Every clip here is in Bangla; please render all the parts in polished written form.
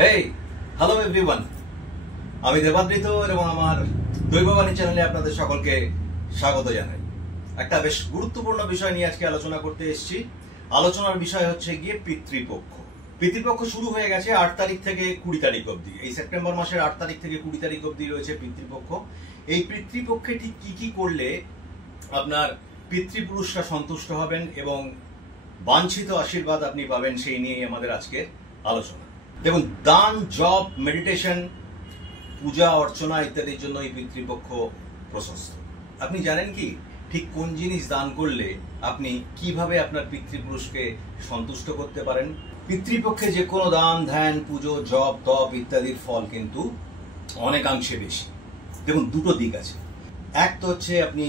হেই, হ্যালো এভরিওয়ান, আমি দেবাদ্রিত এবং আমার দৈববাণী চ্যানেলে আপনাদের সকলকে স্বাগত জানাই। একটা বেশ গুরুত্বপূর্ণ বিষয় নিয়ে আজকে আলোচনা করতে এসেছি। আলোচনার বিষয় হচ্ছে গিয়ে পিতৃপক্ষ। পিতৃপক্ষ শুরু হয়ে গেছে 8 তারিখ থেকে 20 তারিখ অবধি। এই সেপ্টেম্বর মাসের 8 তারিখ থেকে 20 তারিখ অবধি রয়েছে পিতৃপক্ষ। এই পিতৃপক্ষে ঠিক কি কি করলে আপনার পিতৃপুরুষরা সন্তুষ্ট হবেন এবং বাঞ্ছিত আশীর্বাদ আপনি পাবেন, সেই নিয়েই আমাদের আজকের আলোচনা। দেখুন, দান, জপ, মেডিটেশন, পূজা অর্চনা ইত্যাদির জন্য এই পিতৃপক্ষ প্রশস্ত। আপনি জানেন কি ঠিক কোন জিনিস দান করলে আপনি কিভাবে আপনার পিতৃপুরুষকে সন্তুষ্ট করতে পারেন? পিতৃপক্ষে যে কোনো দান, ধ্যান, পুজো, জপ, তপ ইত্যাদির ফল কিন্তু অনেকাংশে বেশি। দেখুন, দুটো দিক আছে। এক তো হচ্ছে আপনি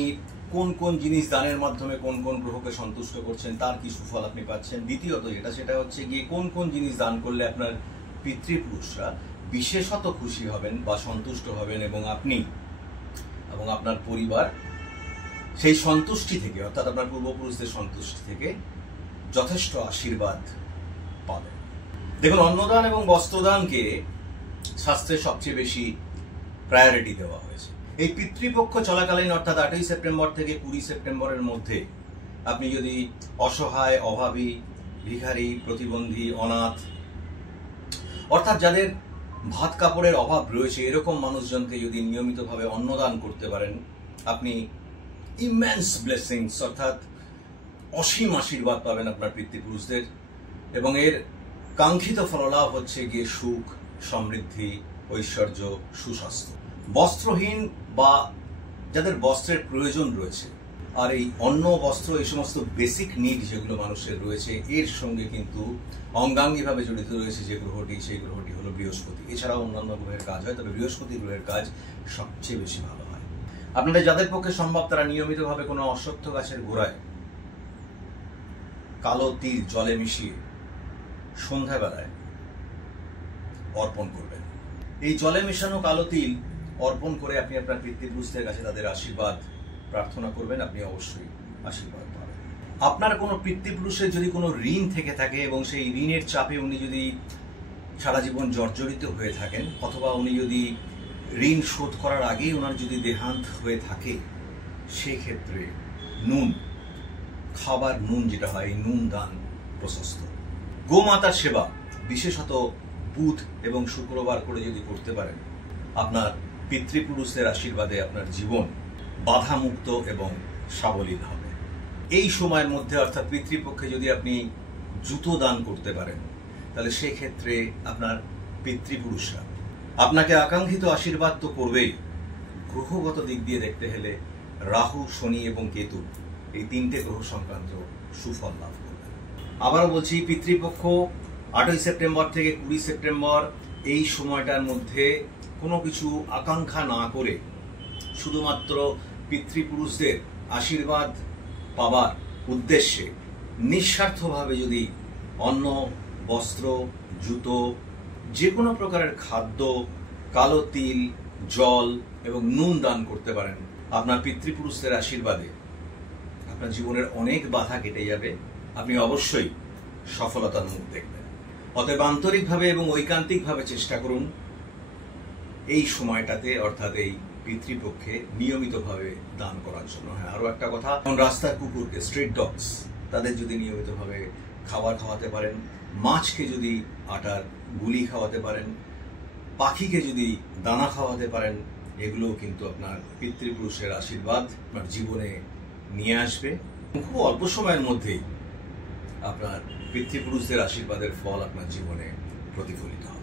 কোন কোন জিনিস দানের মাধ্যমে কোন কোন গ্রহকে সন্তুষ্ট করছেন, তার কি সুফল আপনি পাচ্ছেন। দ্বিতীয়ত সেটা হচ্ছে গিয়ে কোন কোন জিনিস দান করলে আপনার পিতৃপুরুষরা বিশেষত খুশি হবেন বা সন্তুষ্ট হবেন এবং আপনি এবং আপনার পরিবার সেই সন্তুষ্টি থেকে, অর্থাৎ আপনার পূর্বপুরুষদের সন্তুষ্টি থেকে যথেষ্ট আশীর্বাদ পাবেন। দেখুন, অন্নদান এবং বস্ত্রদানকে শাস্ত্রে সবচেয়ে বেশি প্রায়োরিটি দেওয়া হয়েছে। এই পিতৃপক্ষ চলাকালীন, অর্থাৎ 8ই সেপ্টেম্বর থেকে 20 সেপ্টেম্বরের মধ্যে আপনি যদি অসহায়, অভাবী, ভিখারি, প্রতিবন্ধী, অনাথ, অর্থাৎ যাদের ভাত কাপড়ের অভাব রয়েছে, এরকম মানুষজনকে যদি নিয়মিতভাবে অন্নদান করতে পারেন, আপনি ইমেন্স ব্লেসিংস, অর্থাৎ অসীম আশীর্বাদ পাবেন আপনার পিতৃপুরুষদের। এবং এর কাঙ্ক্ষিত ফললাভ হচ্ছে গিয়ে সুখ, সমৃদ্ধি, ঐশ্বর্য, সুস্বাস্থ্য। বস্ত্রহীন বা যাদের বস্ত্রের প্রয়োজন রয়েছে, আর এই অন্ন, বস্ত্র, এই সমস্ত বেসিক নিড যেগুলো মানুষের রয়েছে, এর সঙ্গে কিন্তু অঙ্গাঙ্গিভাবে জড়িত রয়েছে যে গ্রহটি, সেই গ্রহটি হলো বৃহস্পতি। এছাড়াও অন্যান্য গ্রহের কাজ হয়, তবে বৃহস্পতি গ্রহের কাজ সবচেয়ে বেশি ভালো হয়। আপনারা যাদের পক্ষে সম্ভব, তারা নিয়মিতভাবে কোনো অশ্বত্থ গাছের গোড়ায় কালো তিল জলে মিশিয়ে সন্ধ্যাবেলায় অর্পণ করবেন। এই জলে মেশানো কালো তিল অর্পণ করে আপনি আপনার পিতৃপুরুষদের কাছে তাদের আশীর্বাদ প্রার্থনা করবেন, আপনি অবশ্যই আশীর্বাদ পাবেন। আপনার কোনো পিতৃপুরুষের যদি কোনো ঋণ থেকে থাকে এবং সেই ঋণের চাপে উনি যদি সারা জীবন জর্জরিত হয়ে থাকেন, অথবা উনি যদি ঋণ শোধ করার আগেই ওনার যদি দেহান্ত হয়ে থাকে, সেক্ষেত্রে নুন, খাবার নুন যেটা হয়, এই নুন দান প্রশস্ত। গোমাতার সেবা বিশেষত বুধ এবং শুক্রবার করে যদি করতে পারেন, আপনার পিতৃপুরুষদের আশীর্বাদে আপনার জীবন বাধামুক্ত এবং সাবলীল হবে। এই সময়ের মধ্যে, অর্থাৎ পিতৃপক্ষে যদি আপনি জুতো দান করতে পারেন, তাহলে সেক্ষেত্রে আপনার পিতৃপুরুষরা আপনাকে আকাঙ্ক্ষিত আশীর্বাদ তো করবেই, গ্রহগত দিক দিয়ে দেখতে হলে রাহু, শনি এবং কেতু, এই 3টে গ্রহ সংক্রান্ত সুফল লাভ করবেন। আবারও বলছি, পিতৃপক্ষ 8ই সেপ্টেম্বর থেকে 20 সেপ্টেম্বর, এই সময়টার মধ্যে কোনো কিছু আকাঙ্ক্ষা না করে শুধুমাত্র পিতৃপুরুষদের আশীর্বাদ পাবার উদ্দেশ্যে নিঃস্বার্থভাবে যদি অন্ন, বস্ত্র, জুতো, যে কোনো প্রকারের খাদ্য, কালো তিল, জল এবং নুন দান করতে পারেন, আপনার পিতৃপুরুষদের আশীর্বাদে আপনার জীবনের অনেক বাধা কেটে যাবে। আপনি অবশ্যই সফলতার মুখ দেখবেন। অতএব আন্তরিকভাবে এবং ঐকান্তিকভাবে চেষ্টা করুন এই সময়টাতে, অর্থাৎ এই পিতৃপক্ষে নিয়মিতভাবে দান করার জন্য। হ্যাঁ, আরো একটা কথা, রাস্তার কুকুরকে, স্ট্রিট ডগস, তাদের যদি নিয়মিতভাবে খাবার খাওয়াতে পারেন, মাছকে যদি আটার গুলি খাওয়াতে পারেন, পাখিকে যদি দানা খাওয়াতে পারেন, এগুলোও কিন্তু আপনার পিতৃপুরুষের আশীর্বাদ আপনার জীবনে নিয়ে আসবে। খুব অল্প সময়ের মধ্যেই আপনার পিতৃপুরুষদের আশীর্বাদের ফল আপনার জীবনে প্রতিফলিত হবে।